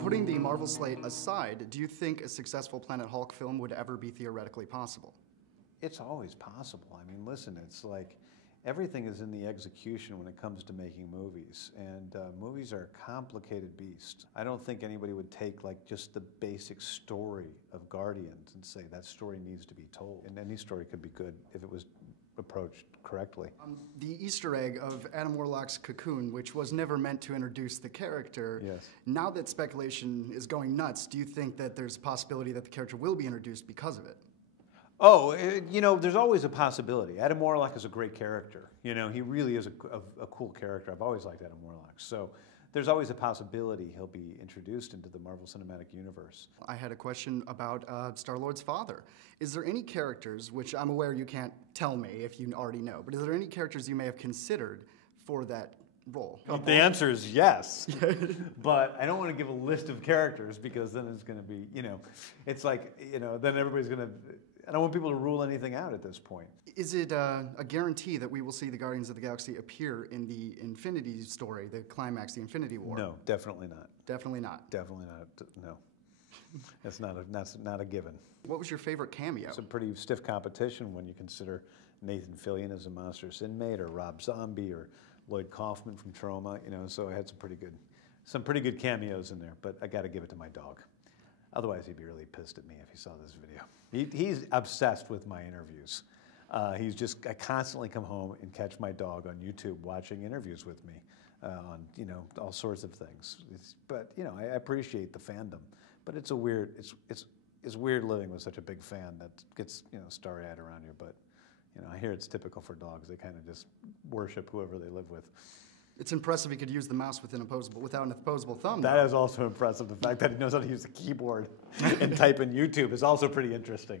Putting the Marvel slate aside, do you think a successful Planet Hulk film would ever be theoretically possible? It's always possible. I mean, listen, it's like everything is in the execution when it comes to making movies, and movies are a complicated beast. I don't think anybody would take like just the basic story of Guardians and say that story needs to be told. And any story could be good if it was approached correctly. The Easter egg of Adam Warlock's cocoon, which was never meant to introduce the character, yes. Now that speculation is going nuts, do you think that there's a possibility that the character will be introduced because of it? Oh, you know, there's always a possibility. Adam Warlock is a great character. You know, he really is a cool character. I've always liked Adam Warlock. So there's always a possibility he'll be introduced into the Marvel Cinematic Universe. I had a question about Star-Lord's father. Is there any characters, which I'm aware you can't tell me if you already know, but is there any characters you may have considered for that role? The answer is yes. But I don't want to give a list of characters because then it's going to be, you know, it's like, you know, then everybody's going to, I don't want people to rule anything out at this point. Is it a guarantee that we will see the Guardians of the Galaxy appear in the Infinity story, the climax, the Infinity War? No, definitely not. Definitely not? Definitely not, no. That's not a given. What was your favorite cameo? It's a pretty stiff competition when you consider Nathan Fillion as a monstrous inmate, or Rob Zombie, or Lloyd Kaufman from Trauma, you know, so I had some pretty good cameos in there, but I got to give it to my dog. Otherwise, he'd be really pissed at me if he saw this video. He's obsessed with my interviews. I constantly come home and catch my dog on YouTube watching interviews with me on, you know, all sorts of things. But, you know, I appreciate the fandom. But it's weird living with such a big fan that gets, you know, starry-eyed around you. But, you know, I hear it's typical for dogs. They kind of just worship whoever they live with. It's impressive he could use the mouse without an opposable thumb. That is also impressive. The fact that he knows how to use the keyboard and type in YouTube is also pretty interesting.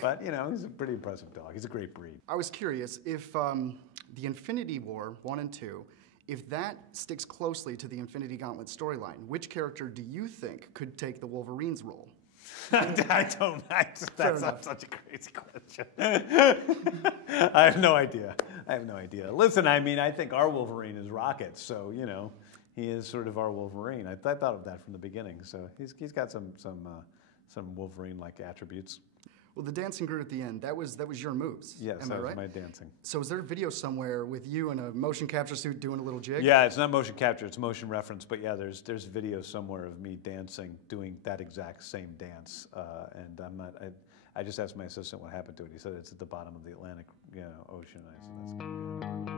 But, you know, he's a pretty impressive dog. He's a great breed. I was curious if the Infinity War 1 and 2, if that sticks closely to the Infinity Gauntlet storyline, which character do you think could take the Wolverine's role? That's such a crazy question. I have no idea. Listen, I mean, I think our Wolverine is Rocket, so, you know, he is sort of our Wolverine. I thought of that from the beginning, so he's got some Wolverine-like attributes. Well, the dancing Groot at the end, that was your moves. Yes, am that I was right? my dancing. So is there a video somewhere with you in a motion capture suit doing a little jig? Yeah, it's not motion capture, it's motion reference, but yeah, there's video somewhere of me dancing, doing that exact same dance, and I just asked my assistant what happened to it. He said it's at the bottom of the Atlantic, you know, Ocean. I said, that's